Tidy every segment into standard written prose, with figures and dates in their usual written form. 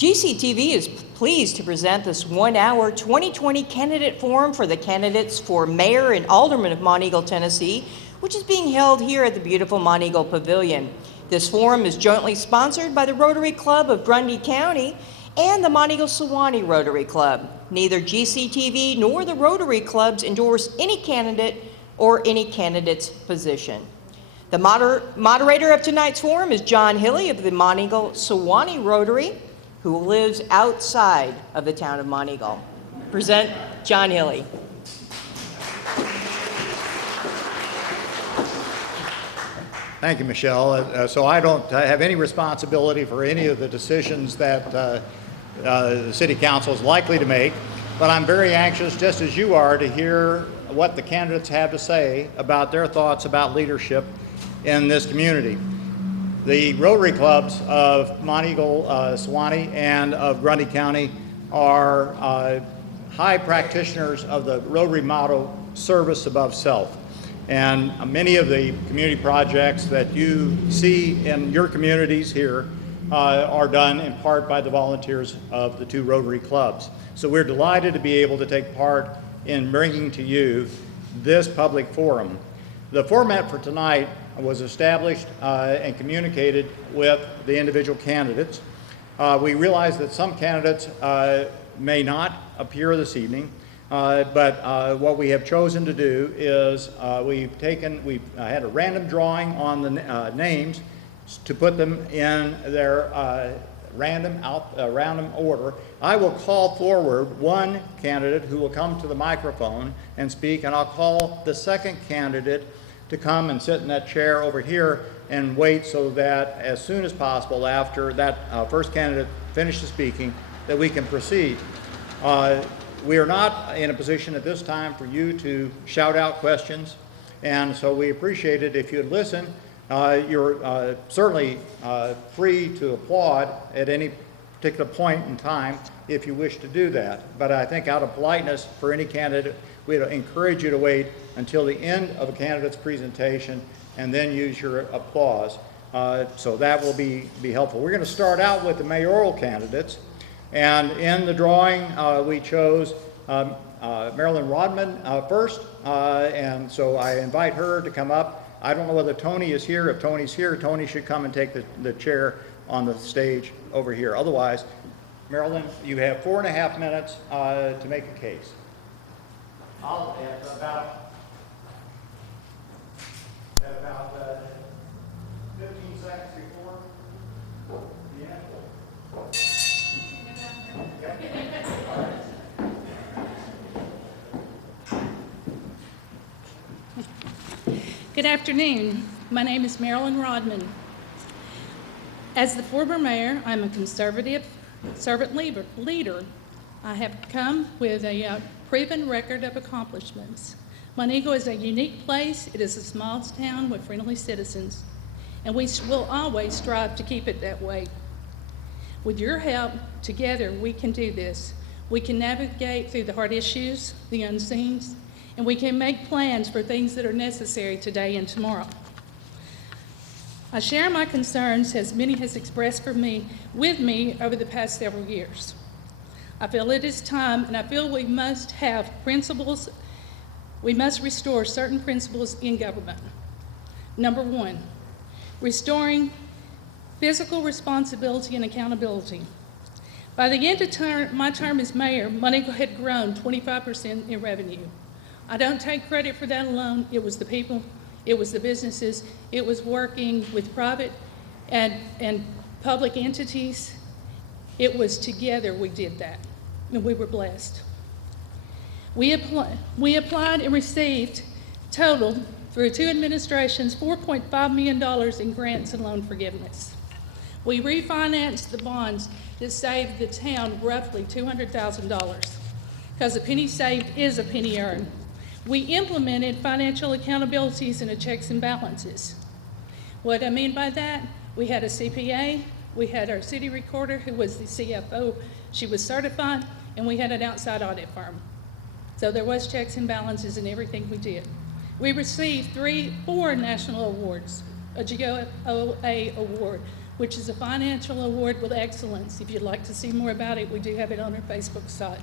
GCTV is pleased to present this 1-hour 2020 candidate forum for the candidates for mayor and alderman of Monteagle, Tennessee, which is being held here at the beautiful Monteagle Pavilion. This forum is jointly sponsored by the Rotary Club of Grundy County and the Monteagle-Sewanee Rotary Club. Neither GCTV nor the Rotary Clubs endorse any candidate or any candidate's position. The moderator of tonight's forum is John Hilley of the Monteagle-Sewanee Rotary, who lives outside of the town of Monteagle. Present John Hilley. Thank you, Michelle. So I don't have any responsibility for any of the decisions that the City Council is likely to make, but I'm very anxious, just as you are, to hear what the candidates have to say about their thoughts about leadership in this community. The Rotary Clubs of Monteagle, Sewanee, and of Grundy County are high practitioners of the Rotary motto, service above self. And many of the community projects that you see in your communities here are done in part by the volunteers of the two Rotary Clubs. So we're delighted to be able to take part in bringing to you this public forum. The format for tonight was established and communicated with the individual candidates. We realize that some candidates may not appear this evening, but what we have chosen to do is we've had a random drawing on the names to put them in their random order. I will call forward one candidate who will come to the microphone and speak, and I'll call the second candidate to come and sit in that chair over here and wait so that as soon as possible after that first candidate finishes speaking, that we can proceed. We are not in a position at this time for you to shout out questions, and so we appreciate it if you'd listen. You're certainly free to applaud at any particular point in time if you wish to do that. But I think out of politeness for any candidate, we'd encourage you to wait until the end of a candidate's presentation and then use your applause. So that will be helpful. We're going to start out with the mayoral candidates. And in the drawing, we chose Marilyn Rodman first. And so I invite her to come up. I don't know whether Tony is here. If Tony's here, Tony should come and take the chair on the stage over here. Otherwise, Marilyn, you have 4.5 minutes to make a case. I'll at about 15 seconds before the end. Good afternoon. My name is Marilyn Rodman. As the former mayor, I'm a conservative servant leader. I have come with a proven record of accomplishments. Monteagle is a unique place. It is a small town with friendly citizens, and we will always strive to keep it that way. With your help, together we can do this. We can navigate through the hard issues, the unseens, and we can make plans for things that are necessary today and tomorrow. I share my concerns, as many has expressed with me over the past several years. I feel it is time, and I feel we must have principles. We must restore certain principles in government. Number one, restoring fiscal responsibility and accountability. By the end of my term as mayor, Monteagle had grown 25% in revenue. I don't take credit for that alone. It was the people, it was the businesses, it was working with private and public entities. It was together we did that, and we were blessed. We applied and received total through two administrations $4.5 million in grants and loan forgiveness. We refinanced the bonds that saved the town roughly $200,000, because a penny saved is a penny earned. We implemented financial accountabilities and the checks and balances. What I mean by that, we had a CPA, we had our city recorder who was the CFO, she was certified, and we had an outside audit firm. So there was checks and balances in everything we did. We received 4 national awards, a GOA award, which is a financial award with excellence. If you'd like to see more about it, we do have it on our Facebook site.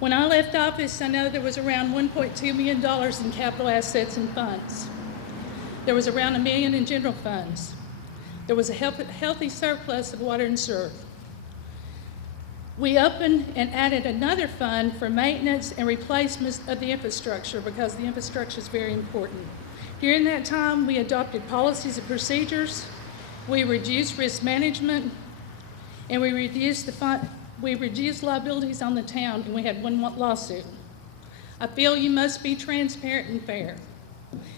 When I left office, I know there was around $1.2 million in capital assets and funds. There was around $1 million in general funds. There was a healthy surplus of water and sewer. We opened and added another fund for maintenance and replacements of the infrastructure because the infrastructure is very important. During that time, we adopted policies and procedures, we reduced risk management, and we reduced liabilities on the town, and we had one lawsuit. I feel you must be transparent and fair.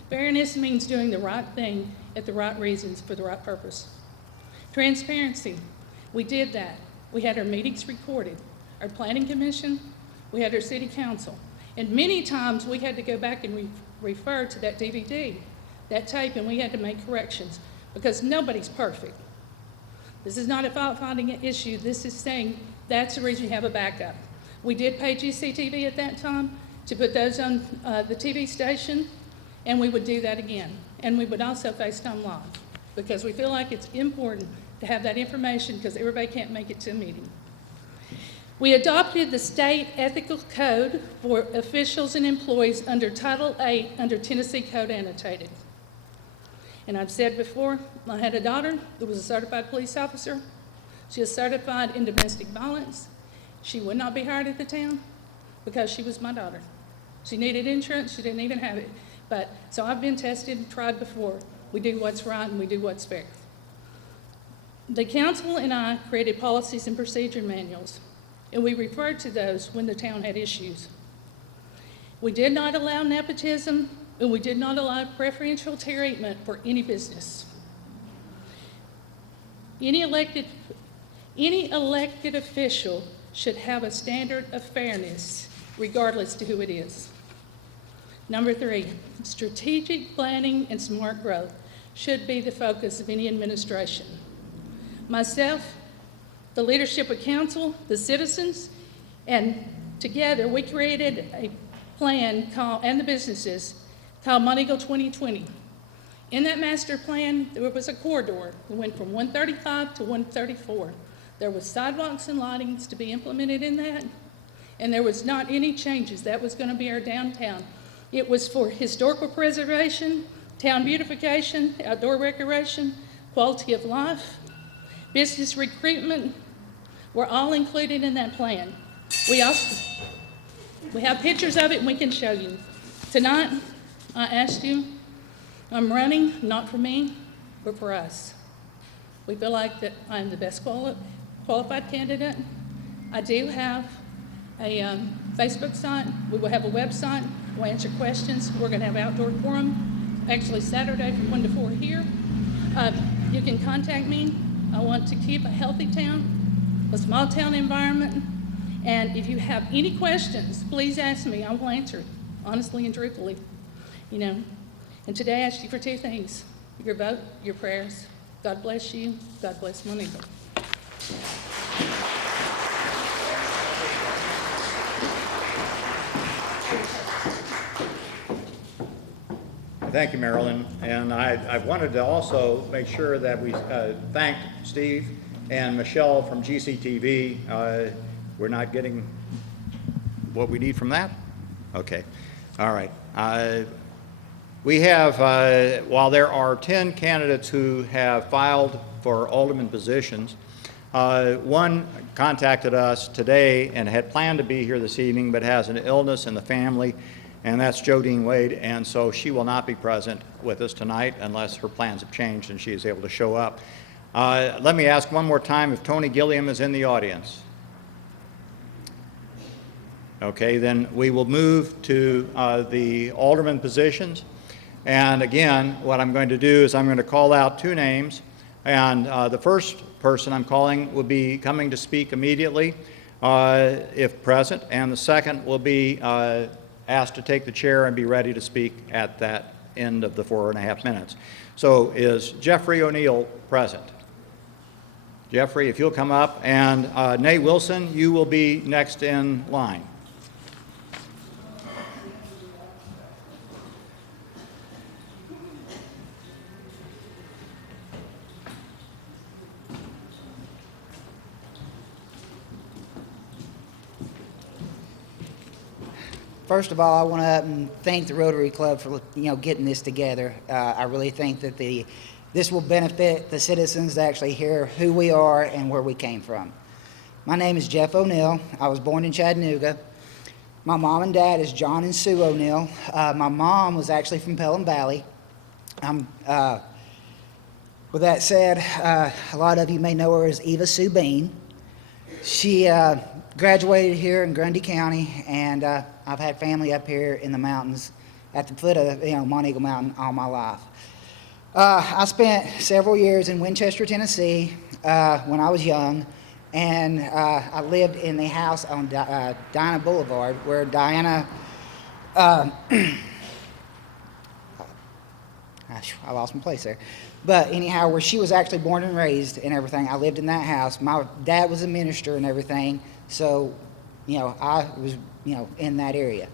Fairness means doing the right thing at the right reasons for the right purpose. Transparency, we did that. We had our meetings recorded, our planning commission, we had our city council, and many times we had to go back and refer to that DVD, that tape, and we had to make corrections because nobody's perfect. This is not a fault-finding issue. This is saying that's the reason you have a backup. We did pay GCTV at that time to put those on the TV station, and we would do that again. And we would also FaceTime Live because we feel like it's important to have that information because everybody can't make it to a meeting. We adopted the state ethical code for officials and employees under Title VIII under Tennessee Code Annotated. And I've said before, I had a daughter that was a certified police officer. She is certified in domestic violence. She would not be hired at the town because she was my daughter. She needed insurance, she didn't even have it. So I've been tested and tried before. We do what's right and we do what's fair. The council and I created policies and procedure manuals, and we referred to those when the town had issues. We did not allow nepotism, and we did not allow preferential treatment for any business. Any elected official should have a standard of fairness, regardless to who it is. Number 3, strategic planning and smart growth should be the focus of any administration. Myself, the leadership of council, the citizens, and together we created a plan called, and the businesses, called Monteagle 2020. In that master plan, there was a corridor that went from 135 to 134. There was sidewalks and lightings to be implemented in that, and there was not any changes. That was going to be our downtown. It was for historical preservation, town beautification, outdoor recreation, quality of life, business recruitment, were all included in that plan. We have pictures of it and we can show you. Tonight, I asked you, I'm running not for me, but for us. We feel like that I'm the best qualified candidate. I do have a Facebook site. We will have a website. We'll answer questions. We're going to have an outdoor forum, actually Saturday from 1 to 4 here. You can contact me. I want to keep a healthy town, a small town environment, and if you have any questions, please ask me. I will answer it, honestly and truthfully, And today I ask you for 2 things, your vote, your prayers. God bless you. God bless Monteagle. Thank you, Marilyn. And I wanted to also make sure that we thanked Steve and Michelle from GCTV. We're not getting what we need from that? Okay. All right. We have, while there are 10 candidates who have filed for alderman positions, one contacted us today and had planned to be here this evening but has an illness in the family, and that's Jodine Wade, and so she will not be present with us tonight unless her plans have changed and she is able to show up. Let me ask one more time if Tony Gilliam is in the audience. Okay, then we will move to the alderman positions. And again, what I'm going to do is I'm going to call out 2 names, and the first person I'm calling will be coming to speak immediately if present, and the second will be asked to take the chair and be ready to speak at that end of the 4.5 minutes. So is Jeffrey O'Neill present? Jeffrey, if you'll come up, and Nay Wilson, you will be next in line. First of all, I want to thank the Rotary Club for getting this together. I really think that this will benefit the citizens to actually hear who we are and where we came from. My name is Jeff O'Neill. I was born in Chattanooga. My mom and dad is John and Sue O'Neill. My mom was actually from Pelham Valley. With that said, a lot of you may know her as Eva Sue Bean. She graduated here in Grundy County, and I've had family up here in the mountains at the foot of Monteagle Mountain all my life. I spent several years in Winchester, Tennessee when I was young, and I lived in the house on Diana Boulevard where Diana, I lost my place there. But anyhow, where she was actually born and raised and everything, I lived in that house. My dad was a minister and everything, so, I was, in that area.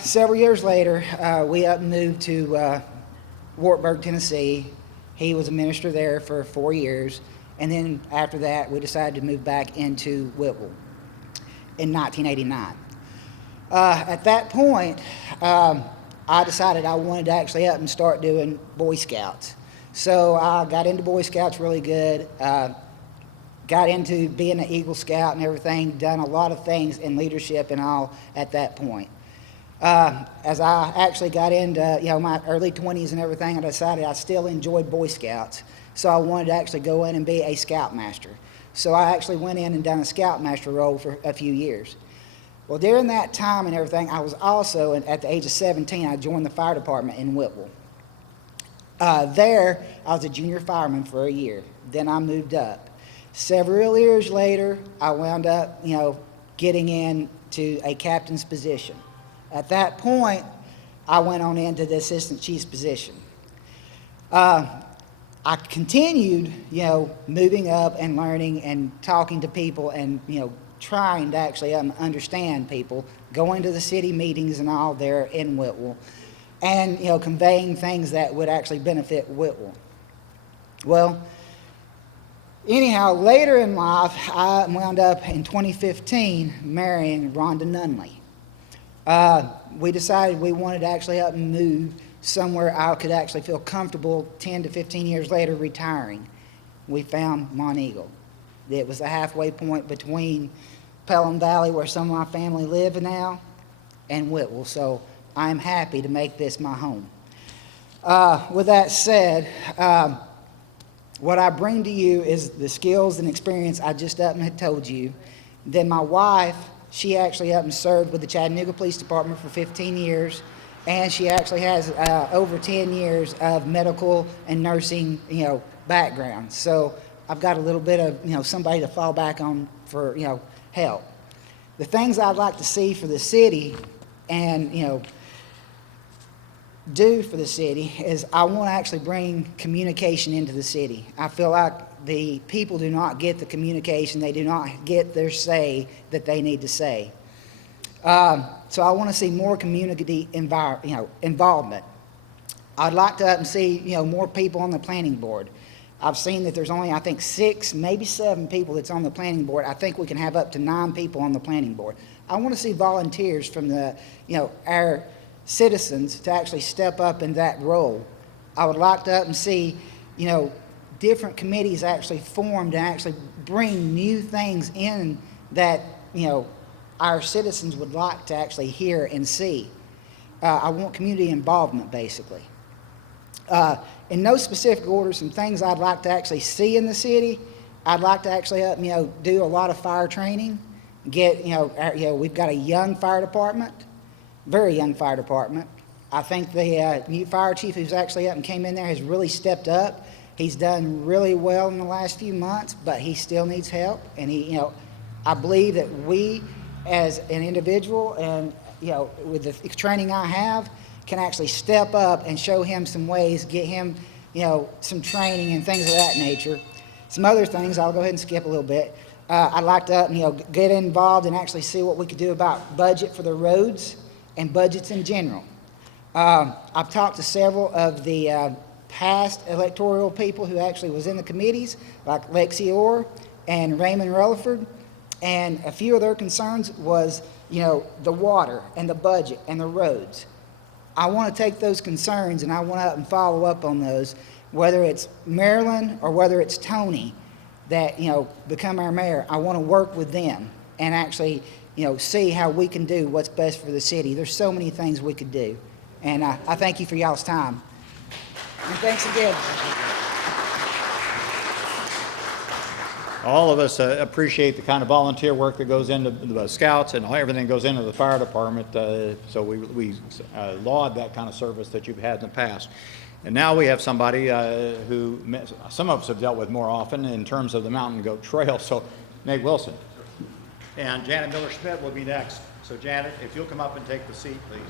Several years later, we up and moved to Wartburg, Tennessee. He was a minister there for 4 years, and then after that, we decided to move back into Whitwell in 1989. At that point, I decided I wanted to actually up and start doing Boy Scouts. So I got into Boy Scouts really good, got into being an Eagle Scout and everything, done a lot of things in leadership and all at that point. As I actually got into my early 20s and everything, I decided I still enjoyed Boy Scouts, so I wanted to actually go in and be a Scoutmaster. So I actually went in and done a Scoutmaster role for a few years. Well, during that time and everything, I was also, at the age of 17, I joined the fire department in Whitwell. There, I was a junior fireman for a year. Then I moved up. Several years later, I wound up, getting into a captain's position. At that point, I went on into the assistant chief's position. I continued, moving up and learning and talking to people and, trying to actually understand people, going to the city meetings and all there in Whitwell, and conveying things that would actually benefit Whitwell. Well, anyhow, later in life, I wound up in 2015 marrying Rhonda Nunley. We decided we wanted to actually up and move somewhere I could actually feel comfortable 10 to 15 years later retiring. We found Monteagle. It was the halfway point between Pelham Valley, where some of my family live now, and Whitwell. So I'm happy to make this my home. With that said, what I bring to you is the skills and experience I just up and had told you. Then my wife, she actually up and served with the Chattanooga Police Department for 15 years, and she actually has over 10 years of medical and nursing, background. So I've got a little bit of, somebody to fall back on for, help. The things I'd like to see for the city and, do for the city is I want to actually bring communication into the city. I feel like the people do not get the communication. They do not get their say that they need to say. So I want to see more community involvement. I'd like to see, more people on the planning board. I've seen that there's only, I think, 6, maybe 7 people that's on the planning board. I think we can have up to 9 people on the planning board. I want to see volunteers from the, our citizens to actually step up in that role. I would like to up and see, different committees actually formed and actually bring new things in that, our citizens would like to actually hear and see. I want community involvement, basically. In no specific order, some things I'd like to actually see in the city. I'd like to actually, do a lot of fire training. We've got a young fire department, very young fire department. I think the new fire chief who's actually up and came in there has really stepped up. He's done really well in the last few months, but he still needs help. And I believe that we, as an individual, and with the training I have, can actually step up and show him some ways, get him, some training and things of that nature. Some other things, I'll go ahead and skip a little bit. I'd like to, get involved and actually see what we could do about budget for the roads and budgets in general. I've talked to several of the past electoral people who actually was in the committees, like Lexi Orr and Raymond Rutherford, and a few of their concerns was the water and the budget and the roads. I want to take those concerns and I want to follow up on those, whether it's Marilyn or whether it's Tony that, become our mayor. I want to work with them and actually, see how we can do what's best for the city. There's so many things we could do. And I thank you for y'all's time. And thanks again. All of us appreciate the kind of volunteer work that goes into the scouts and everything goes into the fire department. So we laud that kind of service that you've had in the past. And now we have somebody who some of us have dealt with more often in terms of the Mountain Goat Trail. So Nate Wilson. And Janet Miller-Schmidt will be next. So Janet, if you'll come up and take the seat, please.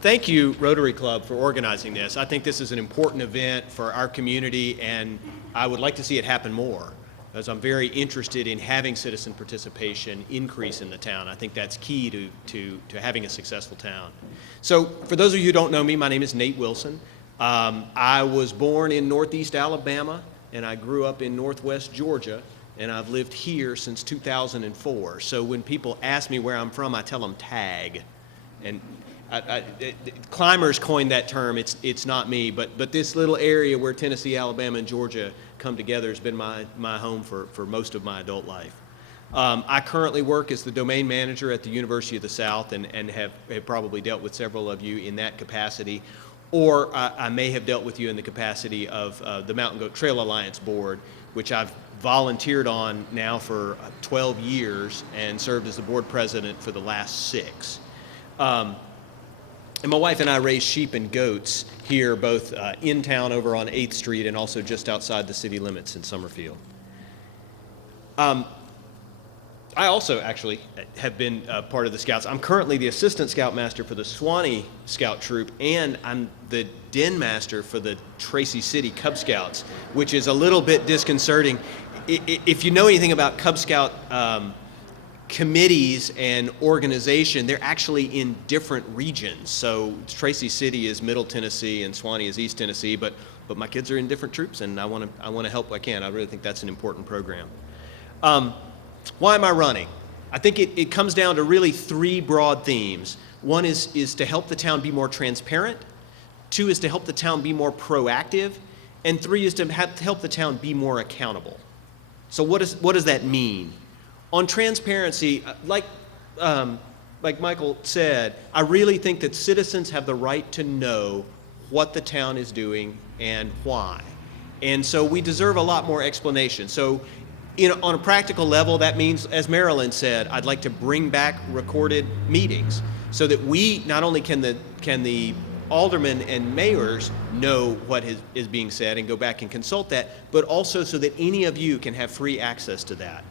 Thank you, Rotary Club, for organizing this. I think this is an important event for our community, and I would like to see it happen more, because I'm very interested in having citizen participation increase in the town. I think that's key to having a successful town. So for those of you who don't know me, my name is Nate Wilson. I was born in Northeast Alabama, and I grew up in Northwest Georgia, and I've lived here since 2004. So when people ask me where I'm from, I tell them tag. And climbers coined that term. It's not me, but this little area where Tennessee, Alabama, and Georgia come together has been my home for most of my adult life. I currently work as the domain manager at the University of the South and have probably dealt with several of you in that capacity, or I may have dealt with you in the capacity of the Mountain Goat Trail Alliance Board, which I've volunteered on now for 12 years and served as the board president for the last 6. And my wife and I raise sheep and goats here, both in town over on 8th Street and also just outside the city limits in Summerfield. I also actually have been part of the Scouts. I'm currently the assistant scoutmaster for the Suwannee Scout Troop, and I'm the den master for the Tracy City Cub Scouts, which is a little bit disconcerting. If you know anything about Cub Scout committees and organization, they're actually in different regions. So Tracy City is Middle Tennessee and Suwannee is East Tennessee, but my kids are in different troops, and I want to help I can. I really think that's an important program. Why am I running? I think it comes down to really 3 broad themes. One is to help the town be more transparent. 2 is to help the town be more proactive. And 3 is to help the town be more accountable. So what does that mean? On transparency, like Michael said, I really think that citizens have the right to know what the town is doing and why. And so we deserve a lot more explanation. So on a practical level, that means, as Marilyn said, I'd like to bring back recorded meetings so that we, not only can the aldermen and mayors know what is being said and go back and consult that, but also so that any of you can have free access to that.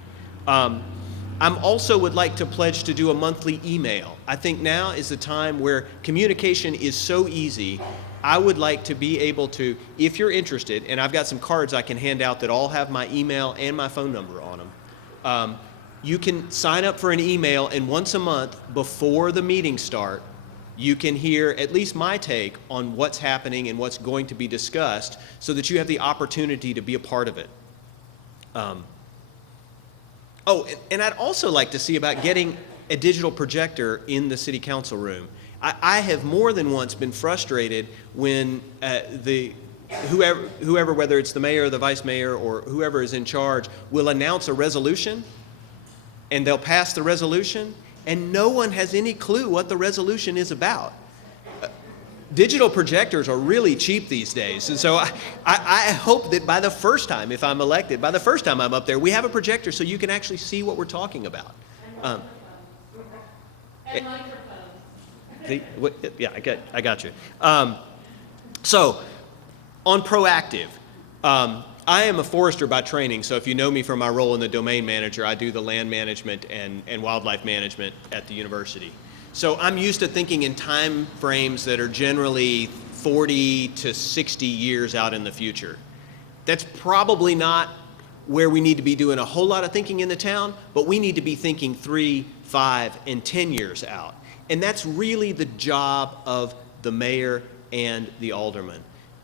I'm also would like to pledge to do a monthly email. I think now is the time where communication is so easy. I would like to be able to, if you're interested, and I've got some cards I can hand out that all have my email and my phone number on them. You can sign up for an email, and once a month before the meetings start, you can hear at least my take on what's happening and what's going to be discussed so that you have the opportunity to be a part of it. And I'd also like to see about getting a digital projector in the city council room. I have more than once been frustrated when whoever, whether it's the mayor or the vice mayor or whoever is in charge, will announce a resolution, and they'll pass the resolution, and no one has any clue what the resolution is about. Digital projectors are really cheap these days, and so I hope that by the first time, if I'm elected, by the first time I'm up there, we have a projector so you can actually see what we're talking about. And microphones. Yeah, I got you. So, on proactive, I am a forester by training, so if you know me from my role in the domain manager, I do the land management and wildlife management at the university. So I'm used to thinking in time frames that are generally 40 to 60 years out in the future. That's probably not where we need to be doing a whole lot of thinking in the town, but we need to be thinking 3, 5, and 10 years out. And that's really the job of the mayor and the alderman.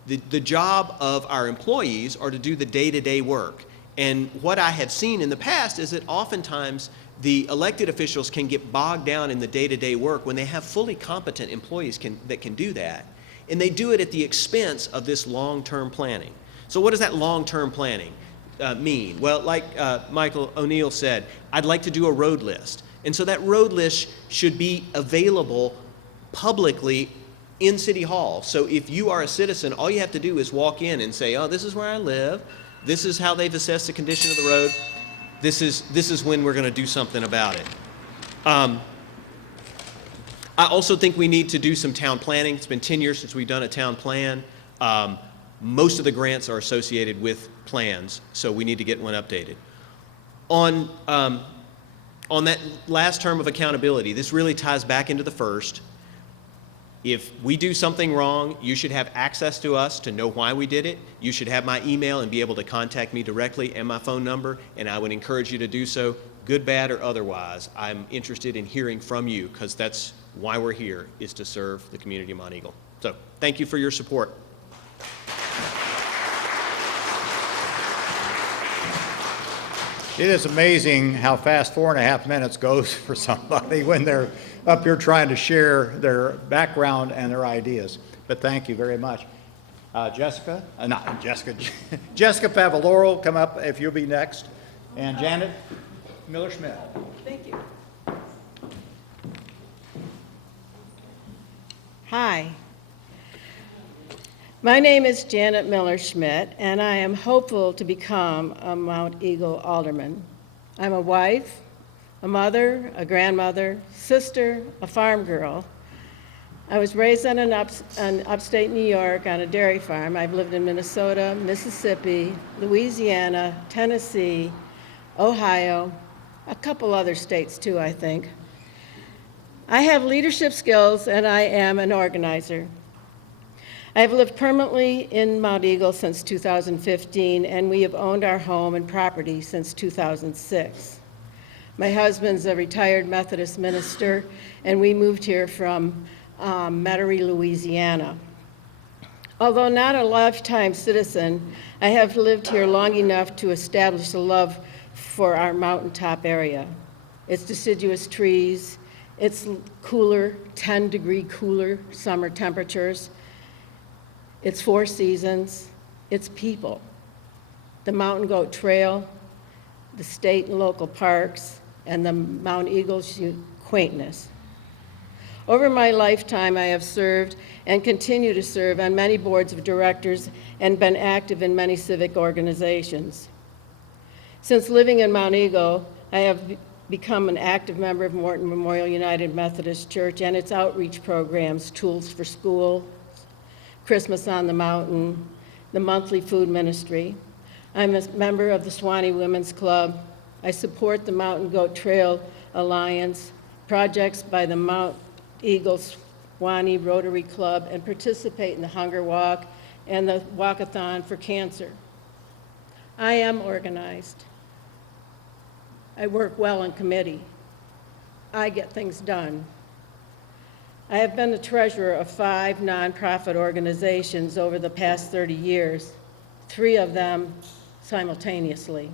The job of our employees are to do the day-to-day work. And what I have seen in the past is that oftentimes the elected officials can get bogged down in the day-to-day work when they have fully competent employees that can do that, and they do it at the expense of this long-term planning. So what does that long-term planning mean? Well, like Michael O'Neill said, I'd like to do a road list. And so that road list should be available publicly in City Hall. So if you are a citizen, all you have to do is walk in and say, oh, this is where I live. This is how they've assessed the condition of the road. This is when we're going to do something about it. I also think we need to do some town planning. It's been 10 years since we've done a town plan. Most of the grants are associated with plans, so we need to get one updated. On that last term of accountability, this really ties back into the first. If we do something wrong, you should have access to us to know why we did it. You should have my email and be able to contact me directly and my phone number, and I would encourage you to do so, good, bad, or otherwise. I'm interested in hearing from you because that's why we're here, is to serve the community of Monteagle. So thank you for your support. It is amazing how fast 4.5 minutes goes for somebody when they're up here trying to share their background and their ideas. But thank you very much. Jessica Favaloro, come up if you'll be next. And Janet Miller-Schmidt. Thank you. Hi. My name is Janet Miller-Schmidt, and I am hopeful to become a Monteagle alderman. I'm a wife, a mother, a grandmother, sister, a farm girl. I was raised on upstate New York on a dairy farm. I've lived in Minnesota, Mississippi, Louisiana, Tennessee, Ohio, a couple other states too, I think. I have leadership skills, and I am an organizer. I have lived permanently in Monteagle since 2015, and we have owned our home and property since 2006. My husband's a retired Methodist minister, and we moved here from Metairie, Louisiana. Although not a lifetime citizen, I have lived here long enough to establish a love for our mountaintop area. Its deciduous trees, its cooler, 10-degree cooler summer temperatures, its 4 seasons, its people, the Mountain Goat Trail, the state and local parks, and the Monteagle's quaintness. Over my lifetime, I have served and continue to serve on many boards of directors and been active in many civic organizations. Since living in Monteagle, I have become an active member of Morton Memorial United Methodist Church and its outreach programs, Tools for School, Christmas on the Mountain, the monthly food ministry. I'm a member of the Swanee Women's Club. I support the Mountain Goat Trail Alliance, projects by the Monteagle Swanee Rotary Club, and participate in the Hunger Walk and the Walkathon for Cancer. I am organized. I work well in committee. I get things done. I have been the treasurer of 5 nonprofit organizations over the past 30 years, 3 of them simultaneously.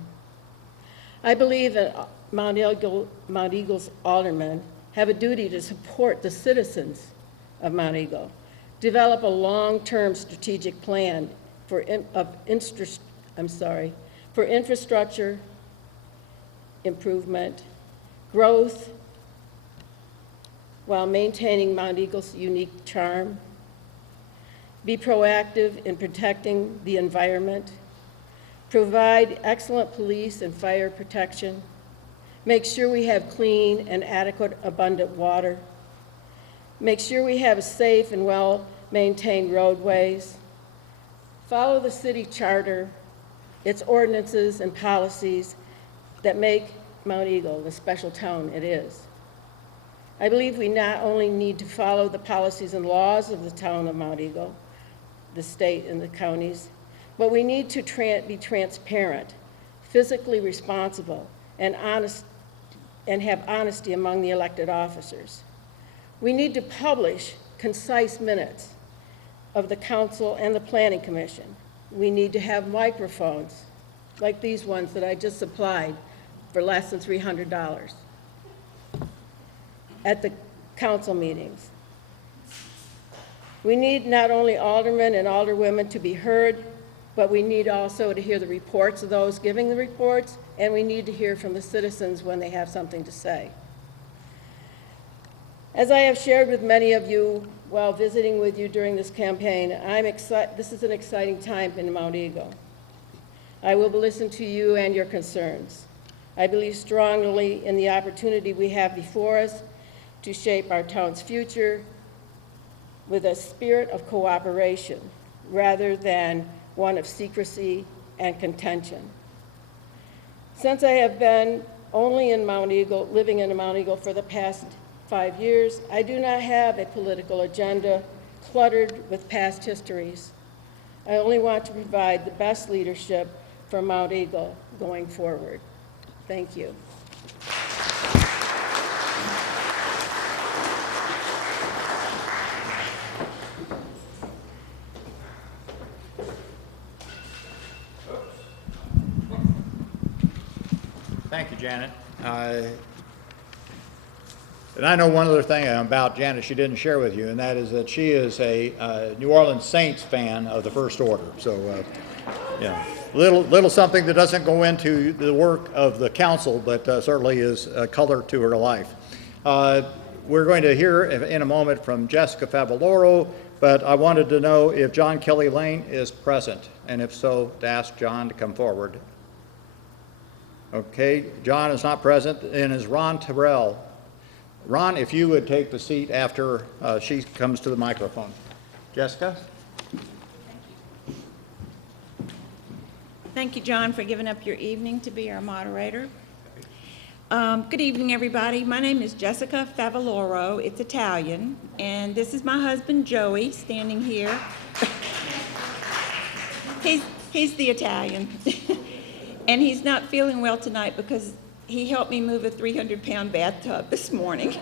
I believe that Monteagle's aldermen have a duty to support the citizens of Monteagle, develop a long-term strategic plan for infrastructure improvement, growth, while maintaining Monteagle's unique charm, be proactive in protecting the environment, provide excellent police and fire protection, make sure we have clean and adequate abundant water, make sure we have safe and well-maintained roadways, follow the city charter, its ordinances and policies that make Monteagle the special town it is. I believe we not only need to follow the policies and laws of the town of Monteagle, the state and the counties, but we need to be transparent, physically responsible, and honest, and have honesty among the elected officers. We need to publish concise minutes of the council and the planning commission. We need to have microphones like these ones that I just supplied for less than $300. at the council meetings. We need not only aldermen and alderwomen to be heard, but we need also to hear the reports of those giving the reports, and we need to hear from the citizens when they have something to say. As I have shared with many of you while visiting with you during this campaign, this is an exciting time in Mount Eagle. I will listen to you and your concerns. I believe strongly in the opportunity we have before us to shape our town's future with a spirit of cooperation rather than one of secrecy and contention. Since I have been only in Mount Eagle, living in Mount Eagle for the past 5 years, I do not have a political agenda cluttered with past histories. I only want to provide the best leadership for Mount Eagle going forward. Thank you. Thank you, Janet. And I know one other thing about Janet she didn't share with you, and that is that she is a New Orleans Saints fan of the First Order. So, yeah, little something that doesn't go into the work of the council, but certainly is a color to her life. We're going to hear in a moment from Jessica Favaloro, but I wanted to know if John Kelly Lane is present, and if so, to ask John to come forward. Okay, John is not present, and is Ron Terrell. Ron, if you would take the seat after she comes to the microphone. Jessica? Thank you, John, for giving up your evening to be our moderator. Good evening, everybody. My name is Jessica Favaloro. It's Italian, and this is my husband, Joey, standing here. He's the Italian. And he's not feeling well tonight because he helped me move a 300-pound bathtub this morning.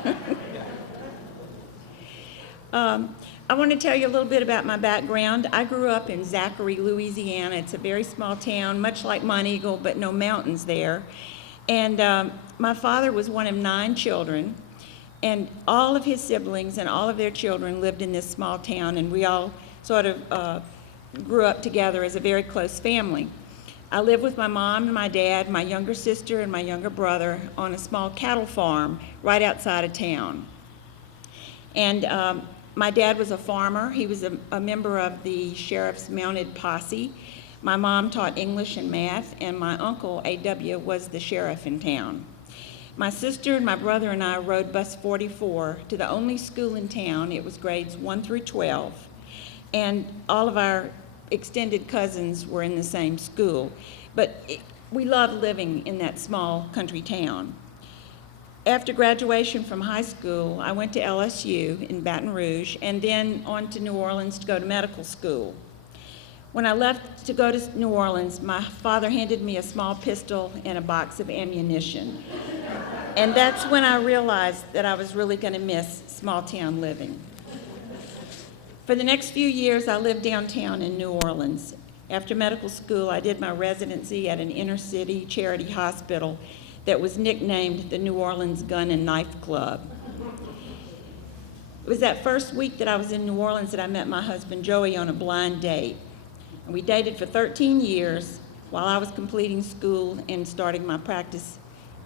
I want to tell you a little bit about my background. I grew up in Zachary, Louisiana. It's a very small town, much like Monteagle, but no mountains there. And my father was one of 9 children, and all of his siblings and all of their children lived in this small town, and we all sort of grew up together as a very close family. I lived with my mom and my dad, my younger sister and my younger brother on a small cattle farm right outside of town. And my dad was a farmer. He was a member of the sheriff's mounted posse. My mom taught English and math, and my uncle, A.W., was the sheriff in town. My sister and my brother and I rode bus 44 to the only school in town. It was grades 1 through 12. And all of our extended cousins were in the same school. But we loved living in that small country town. After graduation from high school, I went to LSU in Baton Rouge and then on to New Orleans to go to medical school. When I left to go to New Orleans, my father handed me a small pistol and a box of ammunition. And that's when I realized that I was really going to miss small town living. For the next few years, I lived downtown in New Orleans. After medical school, I did my residency at an inner city charity hospital that was nicknamed the New Orleans Gun and Knife Club. It was that first week that I was in New Orleans that I met my husband Joey on a blind date. And we dated for 13 years while I was completing school and starting my practice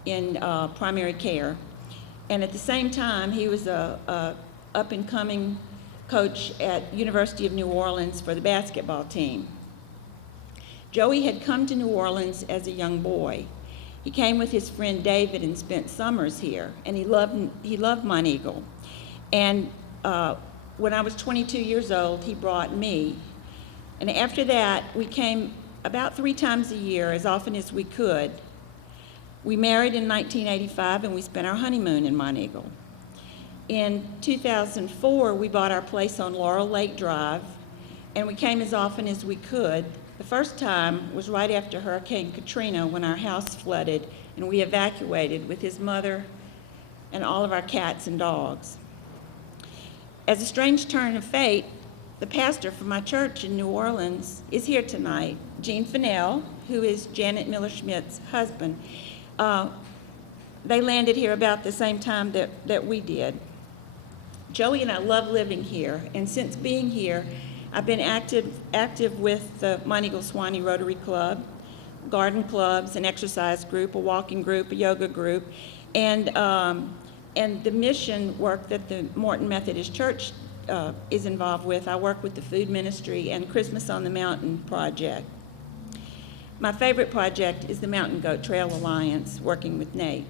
in primary care. And at the same time, he was a up-and-coming coach at University of New Orleans for the basketball team. Joey had come to New Orleans as a young boy. He came with his friend David and spent summers here, and he loved Monteagle. And when I was 22 years old, he brought me. And after that, we came about 3 times a year, as often as we could. We married in 1985, and we spent our honeymoon in Monteagle. In 2004, we bought our place on Laurel Lake Drive, and we came as often as we could. The first time was right after Hurricane Katrina when our house flooded, and we evacuated with his mother and all of our cats and dogs. As a strange turn of fate, the pastor for my church in New Orleans is here tonight, Gene Fennell, who is Janet Miller Schmidt's husband. they landed here about the same time that we did. Joey and I love living here, and since being here, I've been active with the Monteagle Swanee Rotary Club, garden clubs, an exercise group, a walking group, a yoga group, and the mission work that the Morton Methodist Church is involved with. I work with the food ministry and Christmas on the Mountain project. My favorite project is the Mountain Goat Trail Alliance, working with Nate.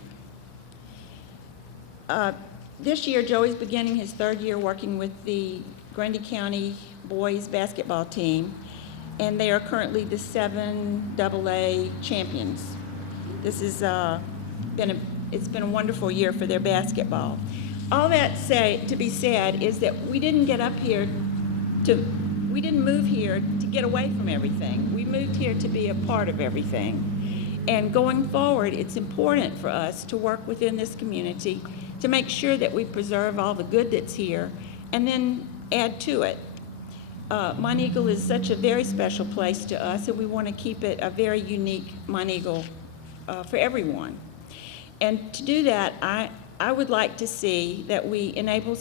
This year, Joey's beginning his 3rd year working with the Grundy County boys basketball team, and they are currently the 7AA champions. This has it's been a wonderful year for their basketball. All that to be said is that we didn't move here to get away from everything. We moved here to be a part of everything. And going forward, it's important for us to work within this community to make sure that we preserve all the good that's here and then add to it. Monteagle is such a very special place to us, and we want to keep it a very unique Monteagle for everyone. And to do that, I would like to see that we enable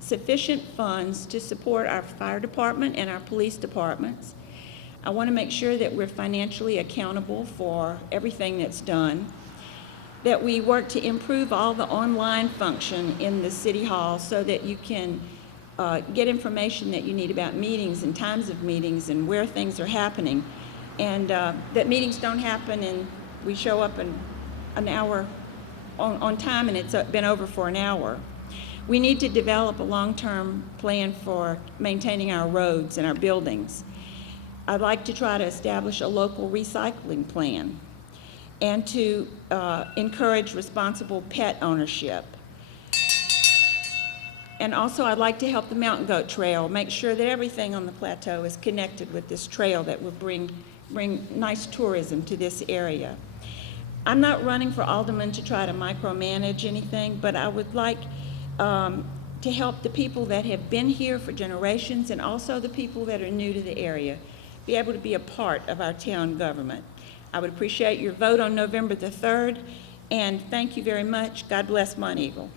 sufficient funds to support our fire department and our police departments. I want to make sure that we're financially accountable for everything that's done, that we work to improve all the online function in the City Hall so that you can get information that you need about meetings and times of meetings and where things are happening, and that meetings don't happen and we show up in an hour on time and it's been over for an hour. We need to develop a long-term plan for maintaining our roads and our buildings. I'd like to try to establish a local recycling plan and to encourage responsible pet ownership. And also I'd like to help the Mountain Goat Trail, make sure that everything on the plateau is connected with this trail that will bring nice tourism to this area. I'm not running for alderman to try to micromanage anything, but I would like to help the people that have been here for generations and also the people that are new to the area be able to be a part of our town government. I would appreciate your vote on November the 3rd, and thank you very much. God bless Monteagle.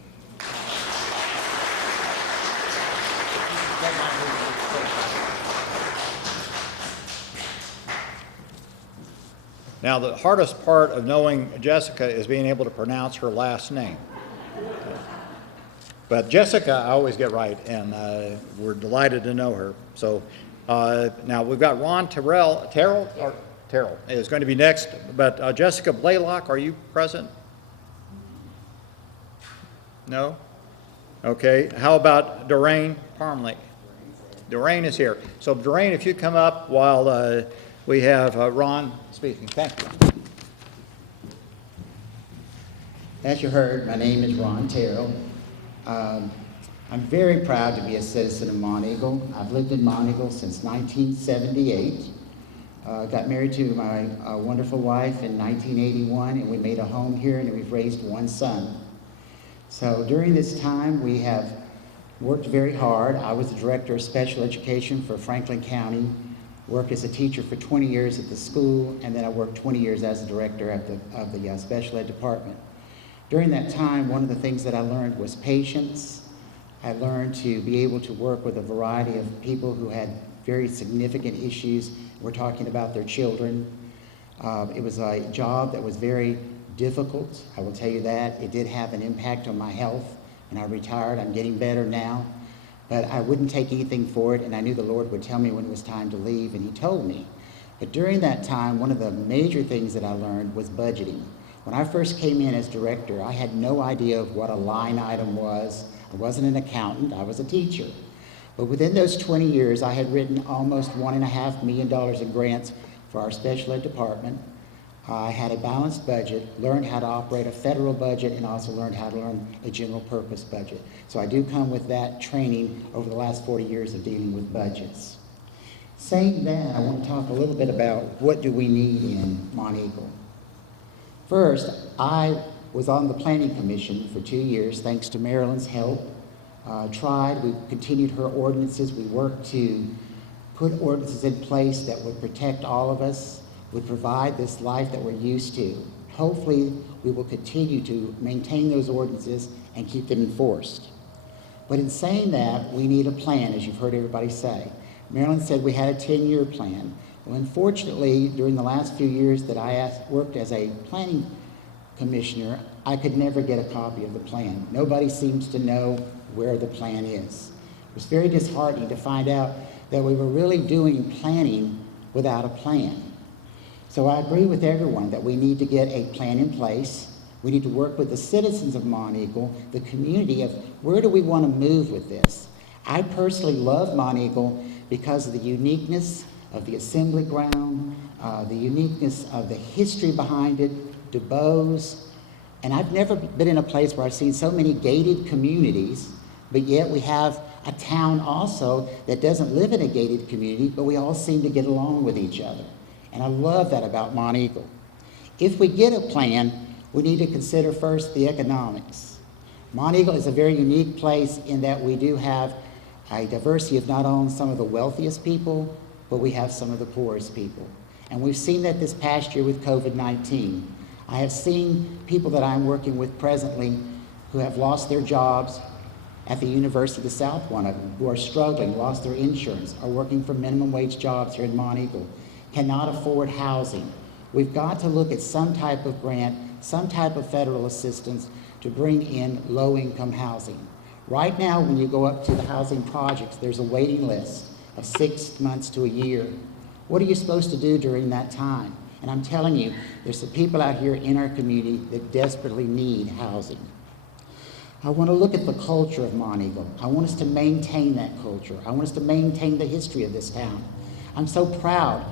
Now, the hardest part of knowing Jessica is being able to pronounce her last name. But Jessica, I always get right, and we're delighted to know her. So now we've got Ron Terrell is going to be next, but Jessica Blaylock, are you present? No? Okay, how about Doreen Parnley? Doreen is here. So Doreen, if you come up while we have Ron speaking. Thank you. As you heard, my name is Ron Terrell. I'm very proud to be a citizen of Monteagle. I've lived in Monteagle since 1978. Got married to my wonderful wife in 1981, and we made a home here, and we've raised one son. So during this time, we have worked very hard. I was the director of special education for Franklin County, worked as a teacher for 20 years at the school, and then I worked 20 years as the director of the special ed department. During that time, one of the things that I learned was patience. I learned to be able to work with a variety of people who had very significant issues. We're talking about their children. It was a job that was very difficult, I will tell you that. It did have an impact on my health, and I retired. I'm getting better now. But I wouldn't take anything for it, and I knew the Lord would tell me when it was time to leave, and he told me. But during that time, one of the major things that I learned was budgeting. When I first came in as director, I had no idea of what a line item was. I wasn't an accountant, I was a teacher. But within those 20 years, I had written almost $1.5 million in grants for our special ed department. I had a balanced budget, learned how to operate a federal budget, and also learned how to learn a general purpose budget. So I do come with that training over the last 40 years of dealing with budgets. Saying that, I want to talk a little bit about what do we need in Monteagle. First, I was on the Planning Commission for 2 years, thanks to Marilyn's help. We continued her ordinances. We worked to put ordinances in place that would protect all of us, would provide this life that we're used to, hopefully we will continue to maintain those ordinances and keep them enforced. But in saying that, we need a plan, as you've heard everybody say. Marilyn said we had a 10-year plan. Well, unfortunately, during the last few years that I worked as a planning commissioner, I could never get a copy of the plan. Nobody seems to know where the plan is. It was very disheartening to find out that we were really doing planning without a plan. So I agree with everyone that we need to get a plan in place. We need to work with the citizens of Monteagle, the community, of where do we want to move with this. I personally love Monteagle because of the uniqueness of the assembly ground, the uniqueness of the history behind it, DuBose. And I've never been in a place where I've seen so many gated communities, but yet we have a town also that doesn't live in a gated community, but we all seem to get along with each other. And I love that about Monteagle. If we get a plan, we need to consider first the economics. Monteagle is a very unique place in that we do have a diversity of not only some of the wealthiest people, but we have some of the poorest people. And we've seen that this past year with COVID-19. I have seen people that I'm working with presently who have lost their jobs at the University of the South, one of them, who are struggling, lost their insurance, are working for minimum wage jobs here in Monteagle, cannot afford housing. We've got to look at some type of grant, some type of federal assistance to bring in low-income housing. Right now, when you go up to the housing projects, there's a waiting list of 6 months to a year. What are you supposed to do during that time? And I'm telling you, there's some people out here in our community that desperately need housing. I want to look at the culture of Monteagle. I want us to maintain that culture. I want us to maintain the history of this town. I'm so proud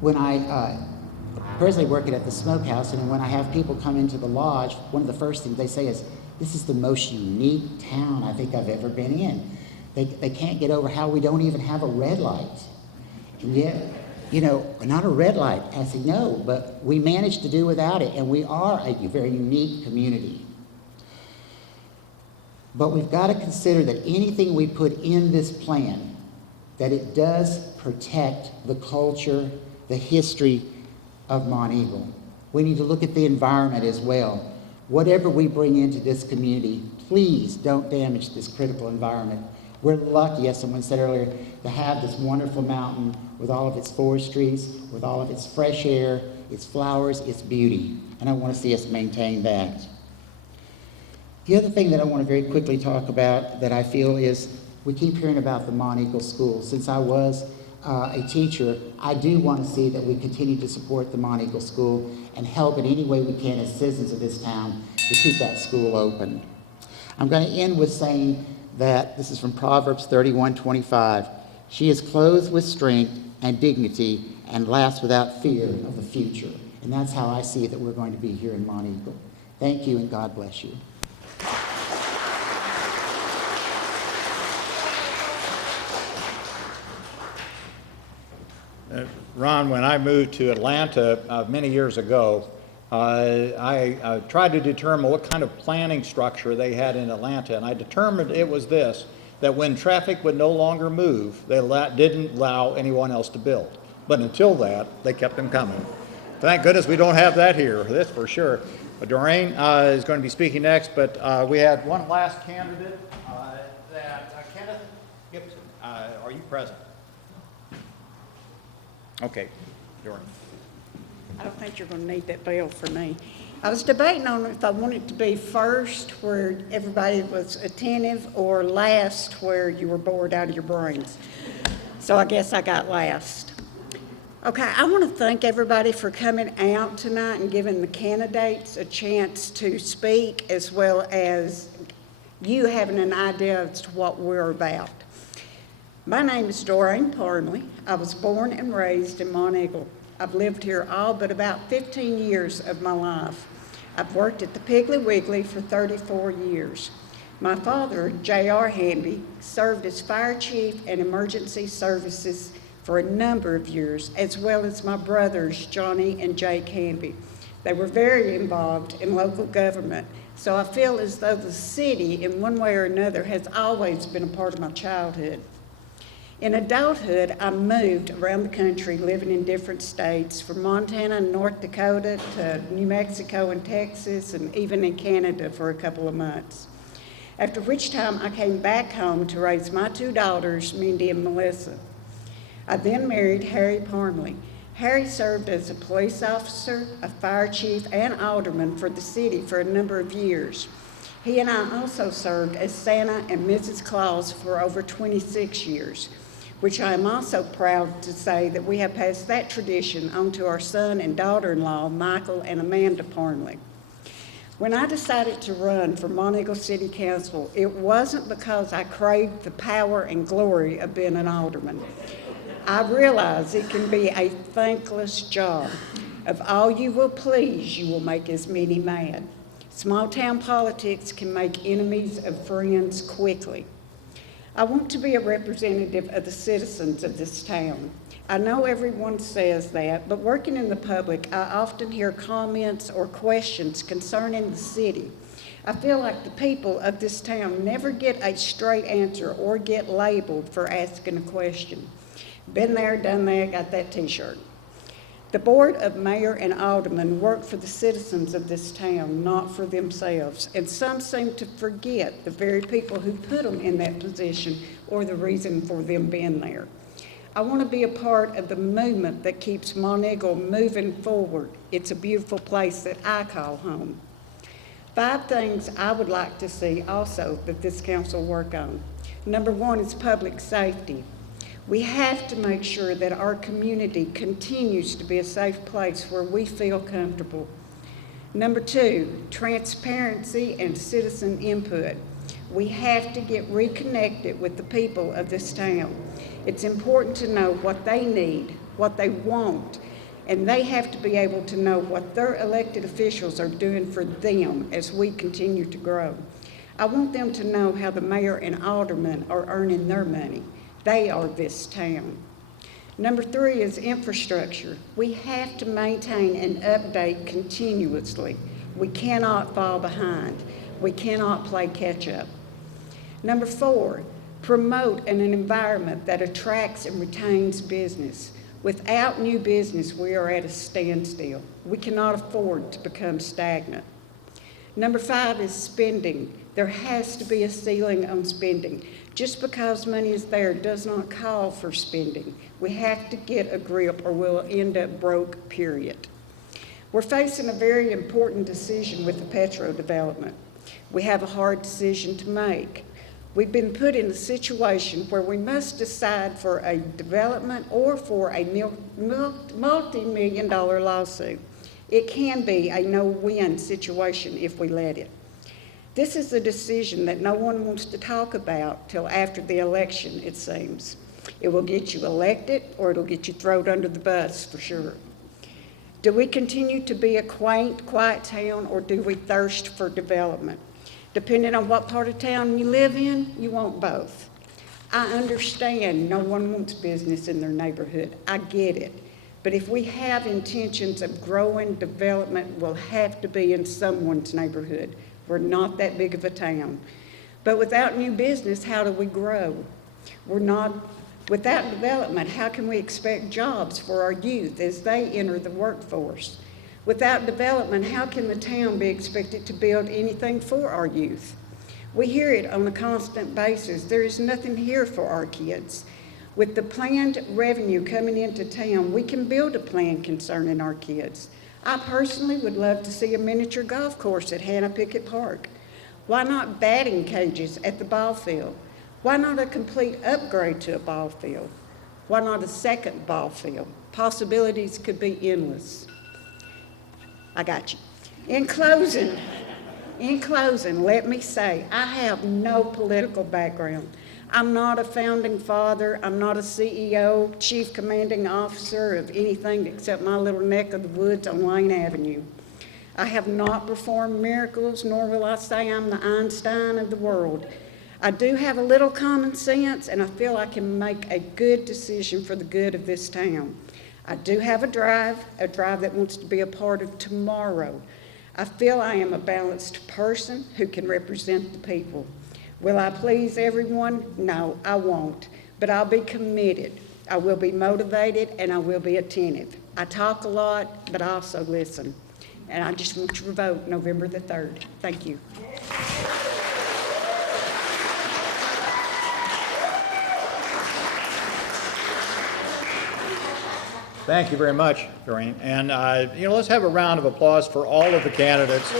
when I presently working at the smokehouse, and when I have people come into the lodge, one of the first things they say is, "This is the most unique town I think I've ever been in." They can't get over how we don't even have a red light. And yet, you know, not a red light. I say, no, but we managed to do without it, and we are a very unique community. But we've got to consider that anything we put in this plan, that it does protect the culture, the history of Monteagle. We need to look at the environment as well. Whatever we bring into this community, please don't damage this critical environment. We're lucky, as someone said earlier, to have this wonderful mountain with all of its forestries, with all of its fresh air, its flowers, its beauty. And I want to see us maintain that. The other thing that I want to very quickly talk about that I feel is we keep hearing about the Monteagle School. Since I was a teacher, I do want to see that we continue to support the Monteagle School and help in any way we can as citizens of this town to keep that school open. I'm going to end with saying that this is from Proverbs 31:25. She is clothed with strength and dignity and laughs without fear of the future. And that's how I see that we're going to be here in Monteagle. Thank you, and God bless you. Ron, when I moved to Atlanta many years ago, I tried to determine what kind of planning structure they had in Atlanta, and I determined it was this, that when traffic would no longer move, they didn't allow anyone else to build. But until that, they kept them coming. Thank goodness we don't have that here, that's for sure. Doreen is going to be speaking next, but we had one last candidate, Kenneth Gibson. Are you present? Okay, Doreen. I don't think you're going to need that bell for me. I was debating on if I wanted it to be first, where everybody was attentive, or last, where you were bored out of your brains. So I guess I got last. Okay, I want to thank everybody for coming out tonight and giving the candidates a chance to speak, as well as you having an idea as to what we're about. My name is Doreen Parnley. I was born and raised in Monteagle. I've lived here all but about 15 years of my life. I've worked at the Piggly Wiggly for 34 years. My father, J.R. Hamby, served as fire chief and emergency services for a number of years, as well as my brothers, Johnny and Jake Hamby. They were very involved in local government, so I feel as though the city, in one way or another, has always been a part of my childhood. In adulthood, I moved around the country, living in different states, from Montana and North Dakota to New Mexico and Texas, and even in Canada for a couple of months. After which time I came back home to raise my two daughters, Mindy and Melissa. I then married Harry Parnley. Harry served as a police officer, a fire chief, and alderman for the city for a number of years. He and I also served as Santa and Mrs. Claus for over 26 years, which I am also proud to say that we have passed that tradition on to our son and daughter-in-law, Michael and Amanda Parnley. When I decided to run for Monteagle City Council, it wasn't because I craved the power and glory of being an alderman. I realize it can be a thankless job. Of all you will please, you will make as many mad. Small town politics can make enemies of friends quickly. I want to be a representative of the citizens of this town. I know everyone says that, but working in the public, I often hear comments or questions concerning the city. I feel like the people of this town never get a straight answer or get labeled for asking a question. Been there, done that, got that t-shirt. The board of mayor and aldermen work for the citizens of this town, not for themselves. And some seem to forget the very people who put them in that position or the reason for them being there. I want to be a part of the movement that keeps Monteagle moving forward. It's a beautiful place that I call home. 5 things I would like to see also that this council work on. Number 1 is public safety. We have to make sure that our community continues to be a safe place where we feel comfortable. Number 2, transparency and citizen input. We have to get reconnected with the people of this town. It's important to know what they need, what they want, and they have to be able to know what their elected officials are doing for them as we continue to grow. I want them to know how the mayor and aldermen are earning their money. They are this town. Number 3 is infrastructure. We have to maintain and update continuously. We cannot fall behind. We cannot play catch up. Number 4, promote an environment that attracts and retains business. Without new business, we are at a standstill. We cannot afford to become stagnant. Number 5 is spending. There has to be a ceiling on spending. Just because money is there does not call for spending. We have to get a grip or we'll end up broke, period. We're facing a very important decision with the Petro development. We have a hard decision to make. We've been put in a situation where we must decide for a development or for a multi-million-dollar lawsuit. It can be a no-win situation if we let it. This is a decision that no one wants to talk about till after the election, it seems. It will get you elected or it'll get you thrown under the bus for sure. Do we continue to be a quaint, quiet town or do we thirst for development? Depending on what part of town you live in, you want both. I understand no one wants business in their neighborhood. I get it. But if we have intentions of growing development, we'll have to be in someone's neighborhood. We're not that big of a town. But without new business, how do we grow? Without development, how can we expect jobs for our youth as they enter the workforce? Without development, how can the town be expected to build anything for our youth? We hear it on a constant basis. There is nothing here for our kids. With the planned revenue coming into town, we can build a plan concerning our kids. I personally would love to see a miniature golf course at Hannah Pickett Park. Why not batting cages at the ball field? Why not a complete upgrade to a ball field? Why not a second ball field? Possibilities could be endless. I got you. In closing, let me say, I have no political background. I'm not a founding father. I'm not a CEO, chief commanding officer of anything except my little neck of the woods on Lane Avenue. I have not performed miracles, nor will I say I'm the Einstein of the world. I do have a little common sense, and I feel I can make a good decision for the good of this town. I do have a drive that wants to be a part of tomorrow. I feel I am a balanced person who can represent the people. Will I please everyone? No, I won't. but I'll be committed. I will be motivated, and I will be attentive. I talk a lot, but I also listen. And I just want you to vote November the 3rd. Thank you. Thank you very much, Doreen. And, let's have a round of applause for all of the candidates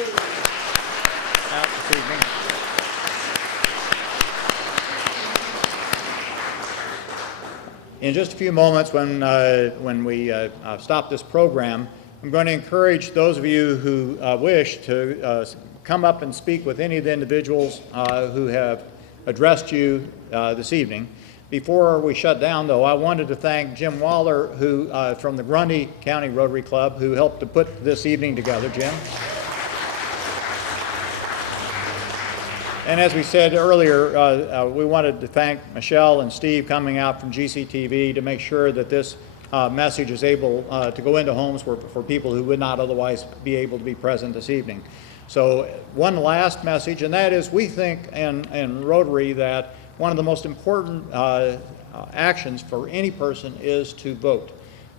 out this evening. In just a few moments, when we stop this program, I'm going to encourage those of you who wish to come up and speak with any of the individuals who have addressed you this evening. Before we shut down, though, I wanted to thank Jim Waller, who from the Grundy County Rotary Club, who helped to put this evening together. Jim. And as we said earlier, we wanted to thank Michelle and Steve coming out from GCTV to make sure that this message is able to go into homes for people who would not otherwise be able to be present this evening. So one last message, and that is we think in Rotary that one of the most important actions for any person is to vote,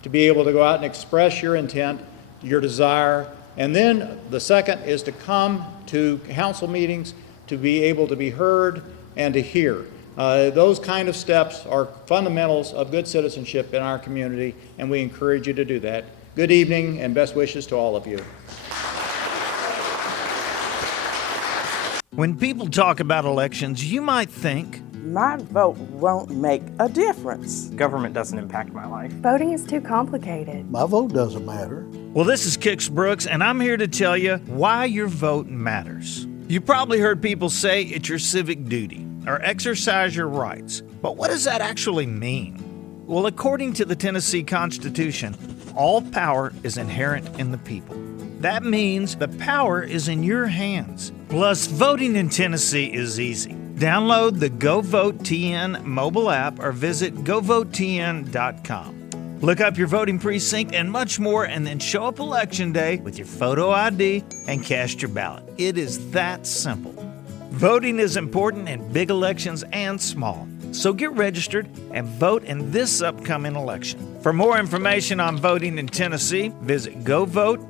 to be able to go out and express your intent, your desire, and then the second is to come to council meetings to be able to be heard and to hear. Those kind of steps are fundamentals of good citizenship in our community, and we encourage you to do that. Good evening and best wishes to all of you. When people talk about elections, you might think, my vote won't make a difference. Government doesn't impact my life. Voting is too complicated. My vote doesn't matter. Well, this is Kix Brooks, and I'm here to tell you why your vote matters. You probably heard people say it's your civic duty or exercise your rights. But what does that actually mean? Well, according to the Tennessee Constitution, all power is inherent in the people. That means the power is in your hands. Plus, voting in Tennessee is easy. Download the GoVoteTN mobile app or visit govotn.com. Look up your voting precinct and much more, and then show up Election Day with your photo ID and cast your ballot. It is that simple. Voting is important in big elections and small. So get registered and vote in this upcoming election. For more information on voting in Tennessee, visit govotn.com.